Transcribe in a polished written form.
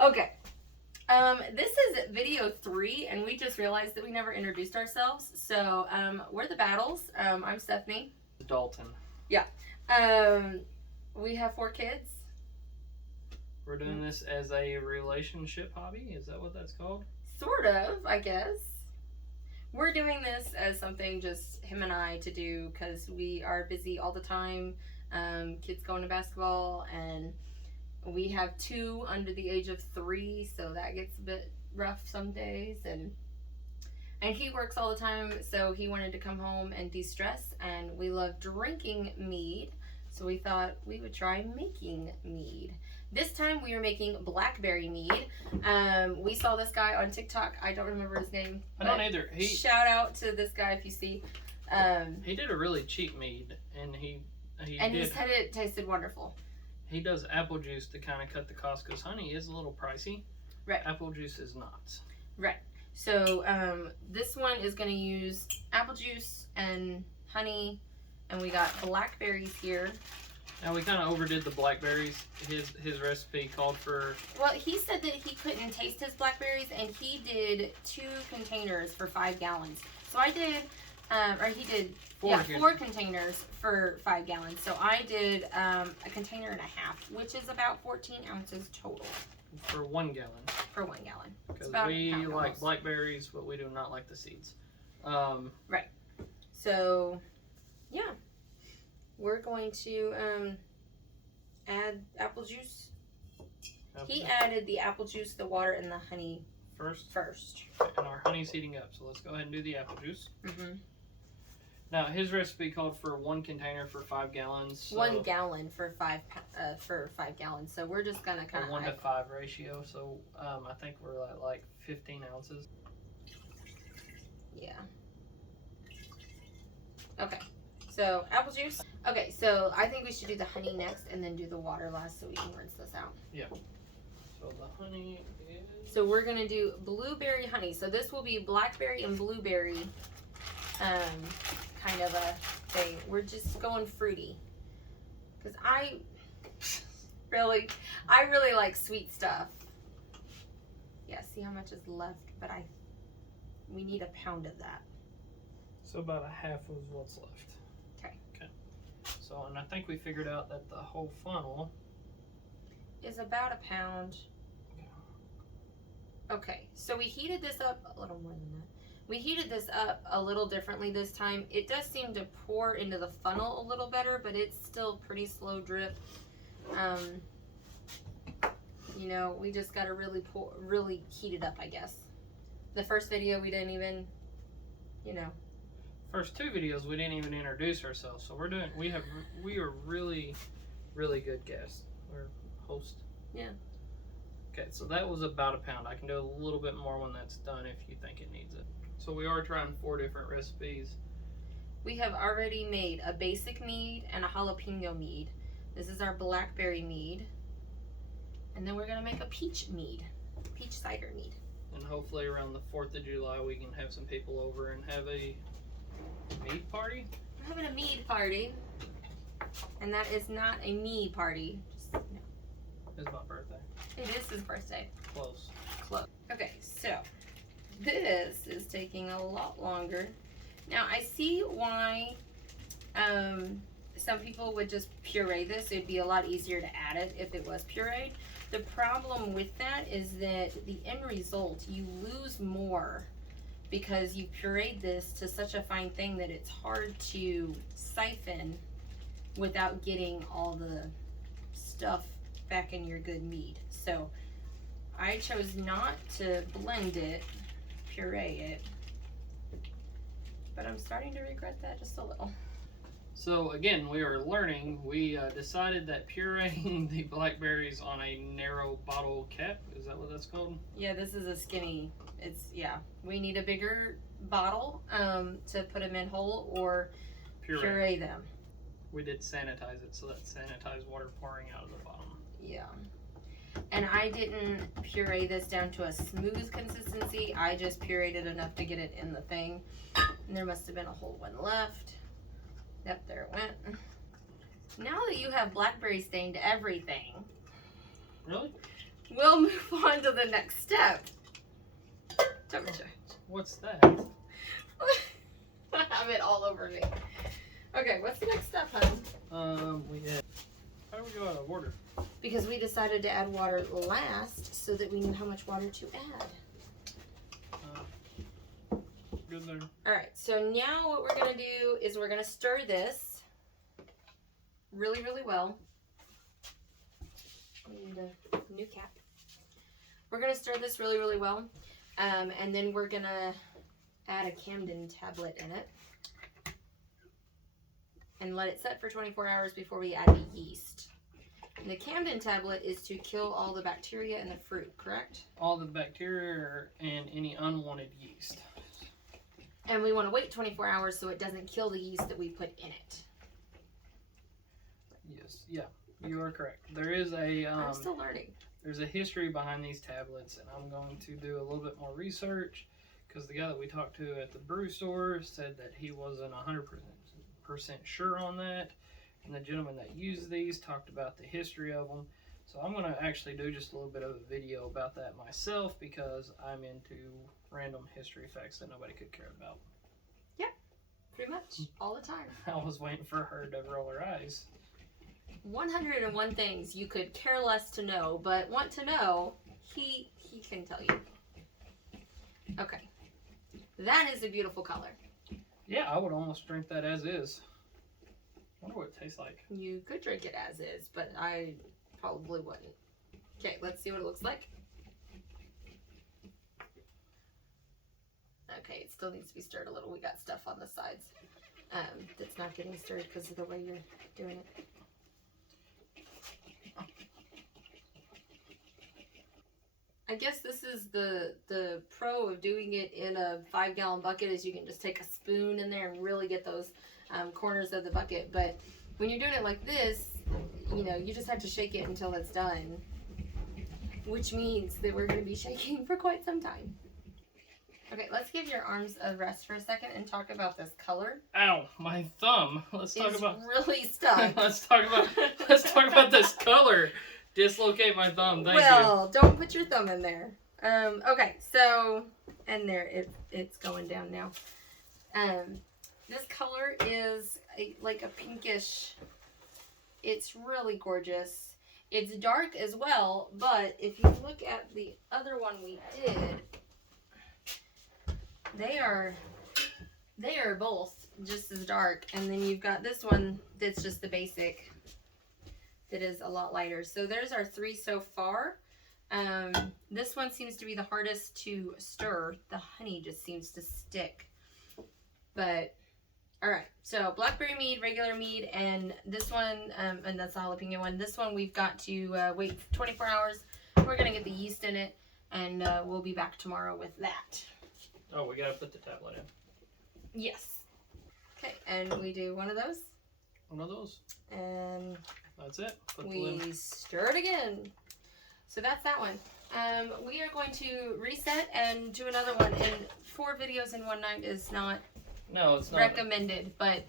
Okay. This is video 3, and we just realized that we never introduced ourselves. So, we're the Battles. I'm Stephanie. Dalton. Yeah. We have 4 kids. We're doing this as a relationship hobby. Is that what that's called? Sort of, I guess. We're doing this as something just him and I to do because we are busy all the time. Kids going to basketball, and we have 2 under the age of 3, so that gets a bit rough some days. And he works all the time, so he wanted to come home and de-stress, and we love drinking mead, so we thought we would try making mead. This time we are making Blackberry Mead. We saw this guy on TikTok. I don't remember his name. I don't either. Shout out to this guy if you see. He did a really cheap mead, and he said it tasted wonderful. He does apple juice to kind of cut the cost, because honey is a little pricey. Right. Apple juice is not. Right. So this one is going to use apple juice and honey, and we got blackberries here. Now we kind of overdid the blackberries. His recipe called for... Well, he said that he couldn't taste his blackberries, and he did 2 containers for 5 gallons. So I did, or he did 4 containers for 5 gallons. So I did a container and a half, which is about 14 ounces total. For 1 gallon. For 1 gallon. Because we like blackberries, but we do not like the seeds. Right. So, yeah. We're going to add apple juice. He added the apple juice, the water, and the honey first. And our honey's heating up, so let's go ahead and do the apple juice. Mm-hmm. Now, his recipe called for 1 container for 5 gallons. So 1 gallon for 5 gallons. So we're just gonna kind of 1 to 5 ratio. So I think we're at like 15 ounces. Yeah. Okay. So apple juice. Okay. So I think we should do the honey next, and then do the water last, so we can rinse this out. Yeah. So the honey is... So we're gonna do blueberry honey. So this will be blackberry and blueberry. Kind of a thing. We're just going fruity, because I really like sweet stuff. Yeah, see how much is left, but we need a pound of that. So about a half of what's left. Okay. So, and I think we figured out that the whole funnel is about a pound. Okay, so we heated this up a little more than that. We heated this up a little differently this time. It does seem to pour into the funnel a little better, but it's still pretty slow drip. You know, we just got to really heat it up, I guess. The first video we didn't even, you know. First 2 videos we didn't even introduce ourselves. So we are really good guests. We're host. Yeah. Okay, so that was about a pound. I can do a little bit more when that's done if you think it needs it. So we are trying 4 different recipes. We have already made a basic mead and a jalapeno mead. This is our blackberry mead. And then we're going to make a peach mead. Peach cider mead. And hopefully around the 4th of July we can have some people over and have a mead party. We're having a mead party. And that is not a me party. Just, no. It's my birthday. It is his birthday. Close. Okay, so this is taking a lot longer. Now I see why some people would just puree this. It'd be a lot easier to add it if it was pureed. The problem with that is that the end result, you lose more because you pureed this to such a fine thing that it's hard to siphon without getting all the stuff back in your good mead. So I chose not to blend it, puree it, but I'm starting to regret that just a little. So again, we are learning. We decided that pureeing the blackberries on a narrow bottle cap, is that what that's called? Yeah, this is a skinny, yeah. We need a bigger bottle to put them in whole or puree them. We did sanitize it, so that's sanitized water pouring out of the bottom. Yeah. And I didn't puree this down to a smooth consistency. I just pureed it enough to get it in the thing. And there must have been a whole one left. Yep, there it went. Now that you have blackberry stained everything, Really? we'll move on to the next step. Temperature. What's that? I have it all over me. Okay, what's the next step, hon? We had. How do we go out of order? Because we decided to add water last so that we knew how much water to add. Good there. Alright, so now what we're going to do is we're going to stir this really, really well. Need a new cap. We're going to stir this really, really well. And then we're going to add a Camden tablet in it. And let it set for 24 hours before we add the yeast. And the Camden tablet is to kill all the bacteria in the fruit, correct? All the bacteria and any unwanted yeast. And we want to wait 24 hours so it doesn't kill the yeast that we put in it. Yes, yeah, you are correct. There is a I'm still learning. There's a history behind these tablets, and I'm going to do a little bit more research because the guy that we talked to at the brew store said that he wasn't 100% sure on that, and the gentleman that used these talked about the history of them. So I'm going to actually do just a little bit of a video about that myself because I'm into random history facts that nobody could care about. Yeah, pretty much all the time. I was waiting for her to roll her eyes. 101 things you could care less to know, but want to know, he can tell you. Okay, that is a beautiful color. Yeah, I would almost drink that as is. I wonder what it tastes like. You could drink it as is, but I probably wouldn't. Okay, let's see what it looks like. Okay, it still needs to be stirred a little. We got stuff on the sides that's not getting stirred because of the way you're doing it. I guess this is the pro of doing it in a 5-gallon bucket is you can just take a spoon in there and really get those corners of the bucket. But when you're doing it like this, you know, you just have to shake it until it's done, which means that we're going to be shaking for quite some time. Okay, let's give your arms a rest for a second and talk about this color. Ow, my thumb. Let's talk It's about. really stuck. Let's talk about this color. Dislocate my thumb. Thank you. Well, don't put your thumb in there. Okay, so and there it's going down now. This color is like a pinkish. It's really gorgeous. It's dark as well, but if you look at the other one we did, they are both just as dark, and then you've got this one that's just the basic that is a lot lighter. So there's our 3 so far. This one seems to be the hardest to stir. The honey just seems to stick. But all right, so Blackberry Mead, regular mead, and this one, and that's the jalapeno one. This one we've got to wait 24 hours. We're gonna get the yeast in it, and we'll be back tomorrow with that. Oh, we gotta put the tablet in. Yes. Okay, and we do one of those. One of those. And that's it. Put we stir it again. So that's that one. We are going to reset and do another one. And 4 videos in one night is not no, it's not recommended, but